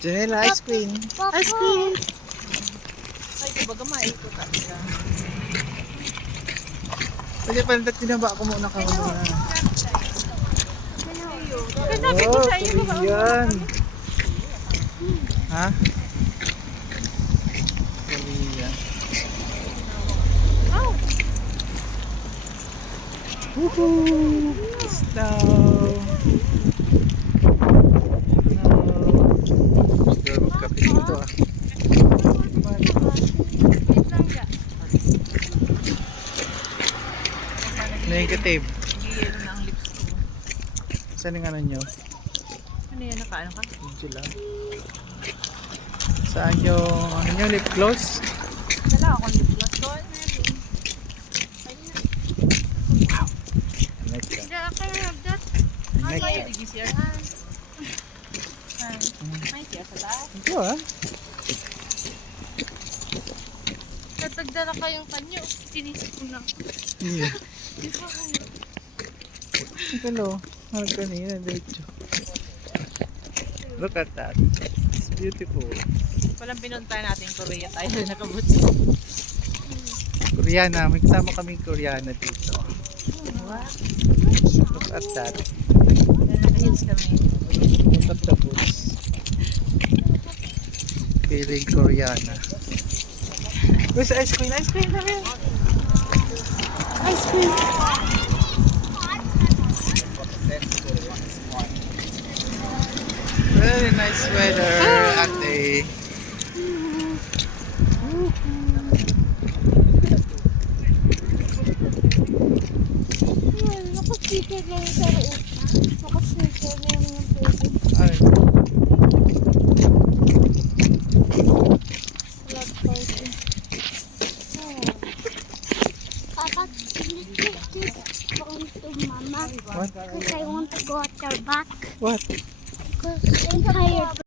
Janela, ice cream. Ice cream. Ay, kumbaga maikot siya. Pwede pa natin tinaba ko muna ka muna. Sabi ko sa iyo, Korean. Ha? Korean. Oh! Woohoo! Snow! Siguro magkape dito ah. Negative. Nagigilo na ang lips ko. Saan yung ano nyo? Ano yan? Nakaano ka? Medyo lang. Saan yung ano nyo? Lip gloss? Dala akong lip gloss ko. Next lang. Yeah, can I have that? Next May lang. digis yan. May siya sa lahat. Ito ah. Natagdala kayong kanyo. Sinisip ko na. Yeah. Di ba kayo? Hello. Harap kanina. Diretso. Look at that. It's beautiful. Walang pinuntahan natin Korea tayo nakabutsi. Koreana. May kasama kaming Koreana dito. Wow. Look at that. Naka-heels kami. Look at the boots. Feeling Koreana. Where's the ice cream? Ice cream na rin. Ice cream. Very nice weather, ate. Naka-sticker lang yung sa loob. Naka-sticker na yung pwede. Ay, Flag party. Oh. Papa, this phone to mama. what? Because I want to go at your back. What? Because I'm tired.